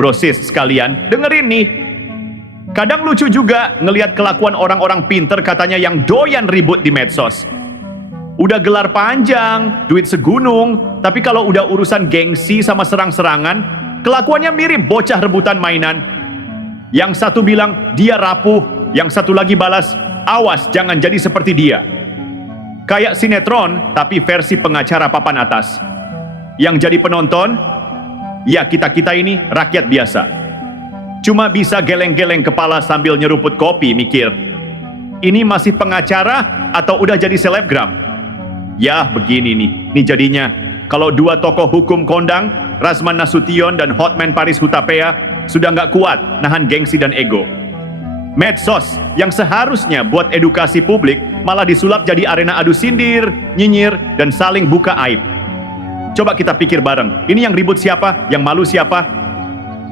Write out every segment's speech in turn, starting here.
Brosis sekalian, dengerin nih. Kadang lucu juga ngelihat kelakuan orang-orang pinter katanya yang doyan ribut di medsos. Udah gelar panjang, duit segunung, tapi kalau udah urusan gengsi sama serang-serangan, kelakuannya mirip bocah rebutan mainan. Yang satu bilang dia rapuh, yang satu lagi balas, awas jangan jadi seperti dia. Kayak sinetron, tapi versi pengacara papan atas. Yang jadi penonton, ya kita-kita ini rakyat biasa. Cuma bisa geleng-geleng kepala sambil nyeruput kopi mikir, ini masih pengacara atau udah jadi selebgram? Ya begini nih jadinya. Kalau dua tokoh hukum kondang, Razman Nasution dan Hotman Paris Hutapea, sudah nggak kuat nahan gengsi dan ego. Medsos yang seharusnya buat edukasi publik malah disulap jadi arena adu sindir, nyinyir, dan saling buka aib. Coba kita pikir bareng, ini yang ribut siapa? Yang malu siapa?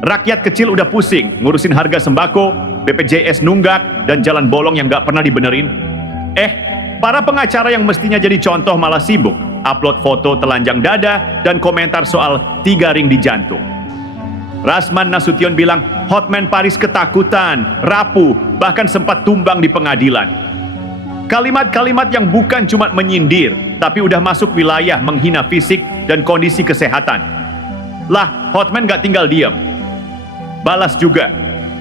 Rakyat kecil udah pusing ngurusin harga sembako, BPJS nunggak, dan jalan bolong yang nggak pernah dibenerin. Para pengacara yang mestinya jadi contoh malah sibuk upload foto telanjang dada dan komentar soal 3 ring di jantung. Razman Nasution bilang Hotman Paris ketakutan, rapuh, bahkan sempat tumbang di pengadilan. Kalimat-kalimat yang bukan cuma menyindir, tapi udah masuk wilayah menghina fisik dan kondisi kesehatan. Lah, Hotman gak tinggal diam. Balas juga,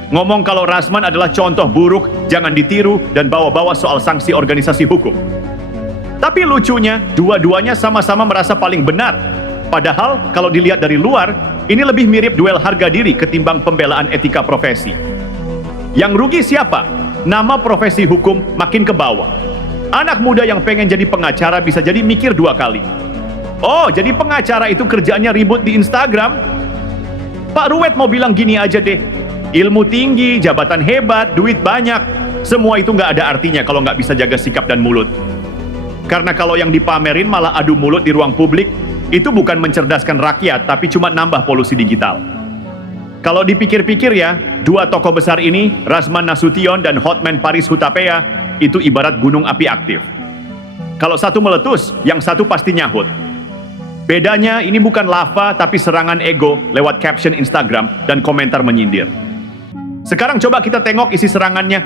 ngomong kalau Razman adalah contoh buruk, jangan ditiru, dan bawa-bawa soal sanksi organisasi hukum. Tapi lucunya, dua-duanya sama-sama merasa paling benar. Padahal kalau dilihat dari luar, ini lebih mirip duel harga diri ketimbang pembelaan etika profesi. Yang rugi siapa? Nama profesi hukum makin ke bawah. Anak muda yang pengen jadi pengacara bisa jadi mikir 2 kali. Oh, jadi pengacara itu kerjaannya ribut di Instagram? Pak Ruwet mau bilang gini aja deh, ilmu tinggi, jabatan hebat, duit banyak, semua itu nggak ada artinya kalau nggak bisa jaga sikap dan mulut. Karena kalau yang dipamerin malah adu mulut di ruang publik, itu bukan mencerdaskan rakyat, tapi cuma nambah polusi digital. Kalau dipikir-pikir ya, dua tokoh besar ini, Razman Nasution dan Hotman Paris Hutapea, itu ibarat gunung api aktif. Kalau satu meletus, yang satu pasti nyahut. Bedanya ini bukan lava, tapi serangan ego lewat caption Instagram dan komentar menyindir. Sekarang coba kita tengok isi serangannya.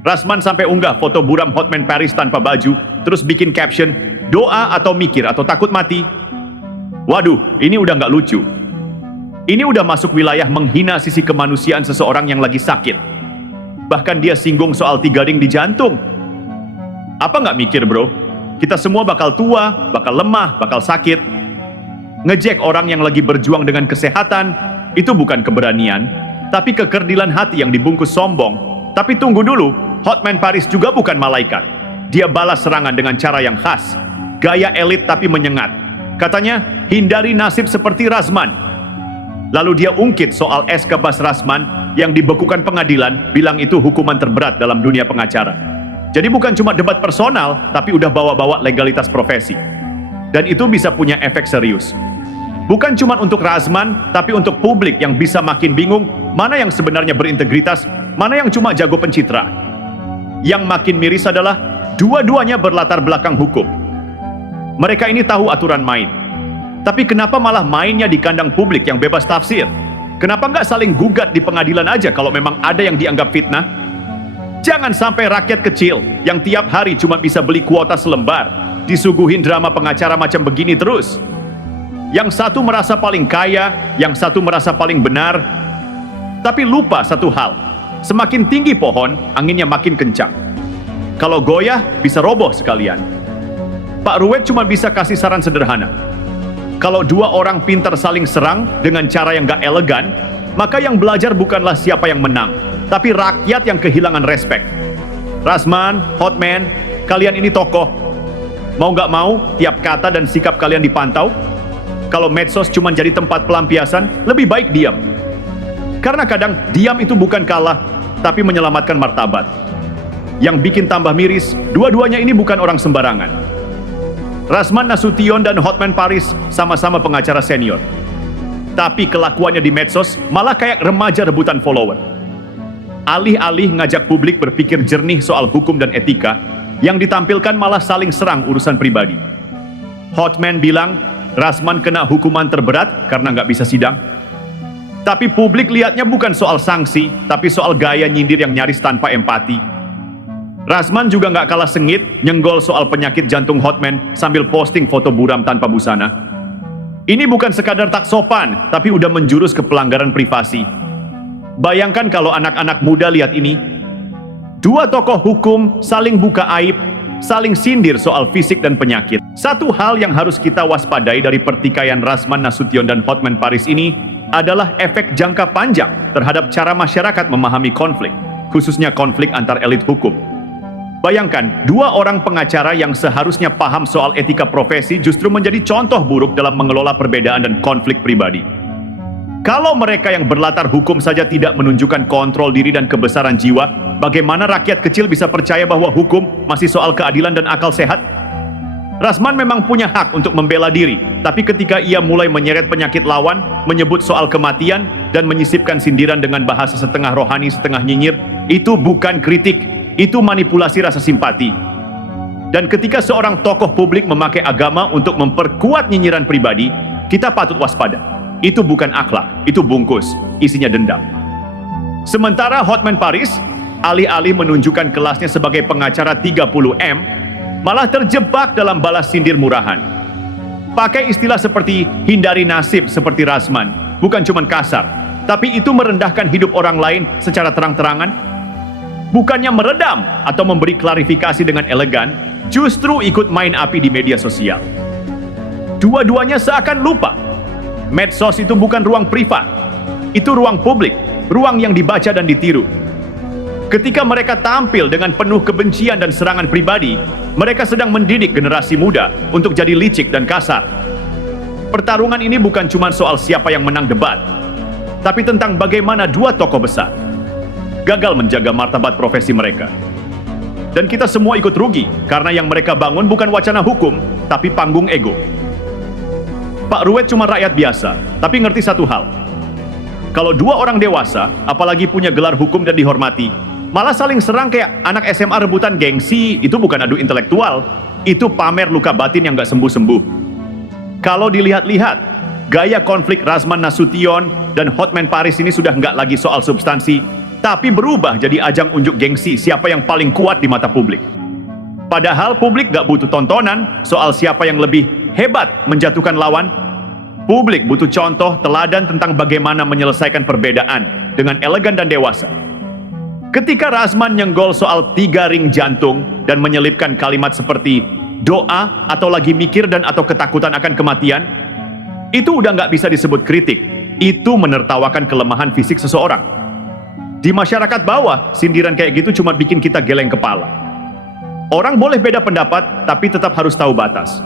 Razman sampai unggah foto buram Hotman Paris tanpa baju, terus bikin caption, doa atau mikir atau takut mati. Waduh, ini udah nggak lucu. Ini udah masuk wilayah menghina sisi kemanusiaan seseorang yang lagi sakit. Bahkan dia singgung soal 3 ring di jantung. Apa nggak mikir bro? Kita semua bakal tua, bakal lemah, bakal sakit. Ngejek orang yang lagi berjuang dengan kesehatan, itu bukan keberanian, tapi kekerdilan hati yang dibungkus sombong. Tapi tunggu dulu, Hotman Paris juga bukan malaikat. Dia balas serangan dengan cara yang khas. Gaya elit tapi menyengat. Katanya, hindari nasib seperti Razman. Lalu dia ungkit soal SK Bas Razman yang dibekukan pengadilan, bilang itu hukuman terberat dalam dunia pengacara. Jadi bukan cuma debat personal, tapi udah bawa-bawa legalitas profesi. Dan itu bisa punya efek serius. Bukan cuma untuk Razman, tapi untuk publik yang bisa makin bingung mana yang sebenarnya berintegritas, mana yang cuma jago pencitraan. Yang makin miris adalah dua-duanya berlatar belakang hukum. Mereka ini tahu aturan main. Tapi kenapa malah mainnya di kandang publik yang bebas tafsir? Kenapa nggak saling gugat di pengadilan aja kalau memang ada yang dianggap fitnah? Jangan sampai rakyat kecil yang tiap hari cuma bisa beli kuota selembar, disuguhin drama pengacara macam begini terus. Yang satu merasa paling kaya, yang satu merasa paling benar. Tapi lupa satu hal, semakin tinggi pohon, anginnya makin kencang. Kalau goyah, bisa roboh sekalian. Pak Ruwet cuma bisa kasih saran sederhana. Kalau dua orang pintar saling serang dengan cara yang gak elegan, maka yang belajar bukanlah siapa yang menang, tapi rakyat yang kehilangan respek. Razman, Hotman, kalian ini tokoh. Mau gak mau, tiap kata dan sikap kalian dipantau. Kalau medsos cuma jadi tempat pelampiasan, lebih baik diam. Karena kadang diam itu bukan kalah, tapi menyelamatkan martabat. Yang bikin tambah miris, dua-duanya ini bukan orang sembarangan. Razman Nasution dan Hotman Paris sama-sama pengacara senior. Tapi kelakuannya di medsos malah kayak remaja rebutan follower. Alih-alih ngajak publik berpikir jernih soal hukum dan etika, yang ditampilkan malah saling serang urusan pribadi. Hotman bilang, Rasman kena hukuman terberat karena nggak bisa sidang. Tapi publik lihatnya bukan soal sanksi, tapi soal gaya nyindir yang nyaris tanpa empati. Rasman juga nggak kalah sengit nyenggol soal penyakit jantung Hotman sambil posting foto buram tanpa busana. Ini bukan sekadar tak sopan, tapi udah menjurus ke pelanggaran privasi. Bayangkan kalau anak-anak muda lihat ini. Dua tokoh hukum saling buka aib, saling sindir soal fisik dan penyakit. Satu hal yang harus kita waspadai dari pertikaian Rasman Nasution dan Hotman Paris ini adalah efek jangka panjang terhadap cara masyarakat memahami konflik, khususnya konflik antar elit hukum. Bayangkan, dua orang pengacara yang seharusnya paham soal etika profesi justru menjadi contoh buruk dalam mengelola perbedaan dan konflik pribadi. Kalau mereka yang berlatar hukum saja tidak menunjukkan kontrol diri dan kebesaran jiwa, bagaimana rakyat kecil bisa percaya bahwa hukum masih soal keadilan dan akal sehat? Rasman memang punya hak untuk membela diri, tapi ketika ia mulai menyeret penyakit lawan, menyebut soal kematian, dan menyisipkan sindiran dengan bahasa setengah rohani, setengah nyinyir, itu bukan kritik, itu manipulasi rasa simpati. Dan ketika seorang tokoh publik memakai agama untuk memperkuat nyinyiran pribadi, kita patut waspada. Itu bukan akhlak, itu bungkus, isinya dendam. Sementara Hotman Paris, alih-alih menunjukkan kelasnya sebagai pengacara 30M, malah terjebak dalam balas sindir murahan. Pakai istilah seperti hindari nasib seperti Rasman, bukan cuma kasar, tapi itu merendahkan hidup orang lain secara terang-terangan. Bukannya meredam atau memberi klarifikasi dengan elegan, justru ikut main api di media sosial. Dua-duanya seakan lupa. Medsos itu bukan ruang privat, itu ruang publik, ruang yang dibaca dan ditiru. Ketika mereka tampil dengan penuh kebencian dan serangan pribadi, mereka sedang mendidik generasi muda untuk jadi licik dan kasar. Pertarungan ini bukan cuma soal siapa yang menang debat, tapi tentang bagaimana dua tokoh besar gagal menjaga martabat profesi mereka. Dan kita semua ikut rugi, karena yang mereka bangun bukan wacana hukum, tapi panggung ego. Pak Ruet cuma rakyat biasa, tapi ngerti satu hal. Kalau dua orang dewasa, apalagi punya gelar hukum dan dihormati, malah saling serang kayak anak SMA rebutan gengsi, itu bukan adu intelektual, itu pamer luka batin yang gak sembuh-sembuh. Kalau dilihat-lihat, gaya konflik Rasman Nasution dan Hotman Paris ini sudah nggak lagi soal substansi, tapi berubah jadi ajang unjuk gengsi siapa yang paling kuat di mata publik. Padahal publik gak butuh tontonan soal siapa yang lebih hebat menjatuhkan lawan. Publik butuh contoh teladan tentang bagaimana menyelesaikan perbedaan dengan elegan dan dewasa. Ketika Rasman nyenggol soal 3 ring jantung dan menyelipkan kalimat seperti doa atau lagi mikir dan atau ketakutan akan kematian, itu udah nggak bisa disebut kritik. Itu menertawakan kelemahan fisik seseorang. Di masyarakat bawah, sindiran kayak gitu cuma bikin kita geleng kepala. Orang boleh beda pendapat, tapi tetap harus tahu batas.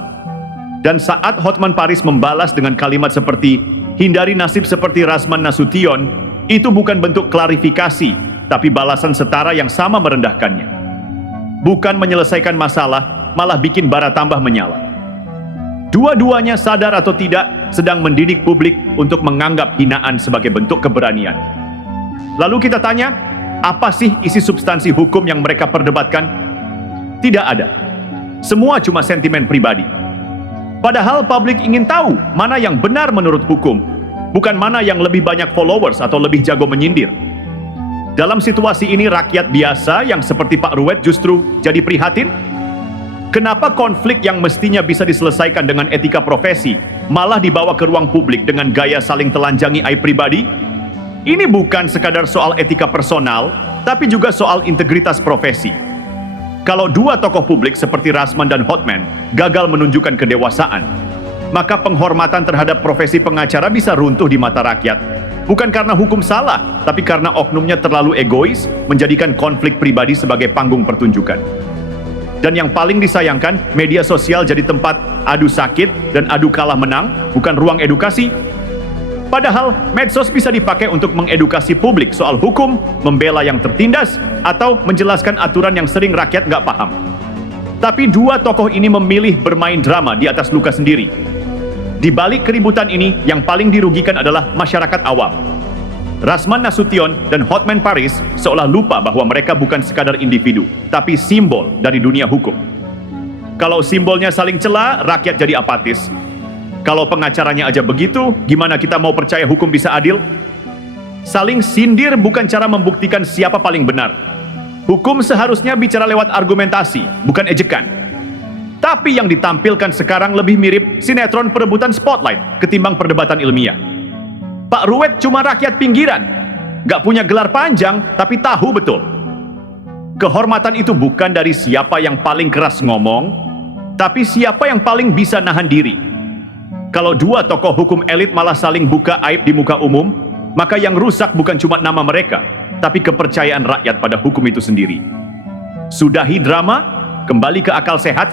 Dan saat Hotman Paris membalas dengan kalimat seperti hindari nasib seperti Rasman Nasution, itu bukan bentuk klarifikasi, tapi balasan setara yang sama merendahkannya. Bukan menyelesaikan masalah, malah bikin bara tambah menyala. Dua-duanya sadar atau tidak sedang mendidik publik untuk menganggap hinaan sebagai bentuk keberanian. Lalu kita tanya, apa sih isi substansi hukum yang mereka perdebatkan? Tidak ada. Semua cuma sentimen pribadi. Padahal publik ingin tahu mana yang benar menurut hukum, bukan mana yang lebih banyak followers atau lebih jago menyindir. Dalam situasi ini rakyat biasa yang seperti Pak Ruet justru jadi prihatin. Kenapa konflik yang mestinya bisa diselesaikan dengan etika profesi malah dibawa ke ruang publik dengan gaya saling telanjangi aib pribadi? Ini bukan sekadar soal etika personal, tapi juga soal integritas profesi. Kalau dua tokoh publik seperti Rasman dan Hotman gagal menunjukkan kedewasaan, maka penghormatan terhadap profesi pengacara bisa runtuh di mata rakyat. Bukan karena hukum salah, tapi karena oknumnya terlalu egois, menjadikan konflik pribadi sebagai panggung pertunjukan. Dan yang paling disayangkan, media sosial jadi tempat adu sakit dan adu kalah menang, bukan ruang edukasi. Padahal, medsos bisa dipakai untuk mengedukasi publik soal hukum, membela yang tertindas, atau menjelaskan aturan yang sering rakyat nggak paham. Tapi dua tokoh ini memilih bermain drama di atas luka sendiri. Di balik keributan ini, yang paling dirugikan adalah masyarakat awam. Rasman Nasution dan Hotman Paris seolah lupa bahwa mereka bukan sekadar individu, tapi simbol dari dunia hukum. Kalau simbolnya saling cela, rakyat jadi apatis. Kalau pengacaranya aja begitu, gimana kita mau percaya hukum bisa adil? Saling sindir bukan cara membuktikan siapa paling benar. Hukum seharusnya bicara lewat argumentasi, bukan ejekan. Tapi yang ditampilkan sekarang lebih mirip sinetron perebutan spotlight ketimbang perdebatan ilmiah. Pak Ruwet cuma rakyat pinggiran, gak punya gelar panjang, tapi tahu betul. Kehormatan itu bukan dari siapa yang paling keras ngomong, tapi siapa yang paling bisa nahan diri. Kalau dua tokoh hukum elit malah saling buka aib di muka umum, maka yang rusak bukan cuma nama mereka, tapi kepercayaan rakyat pada hukum itu sendiri. Sudahi drama, kembali ke akal sehat,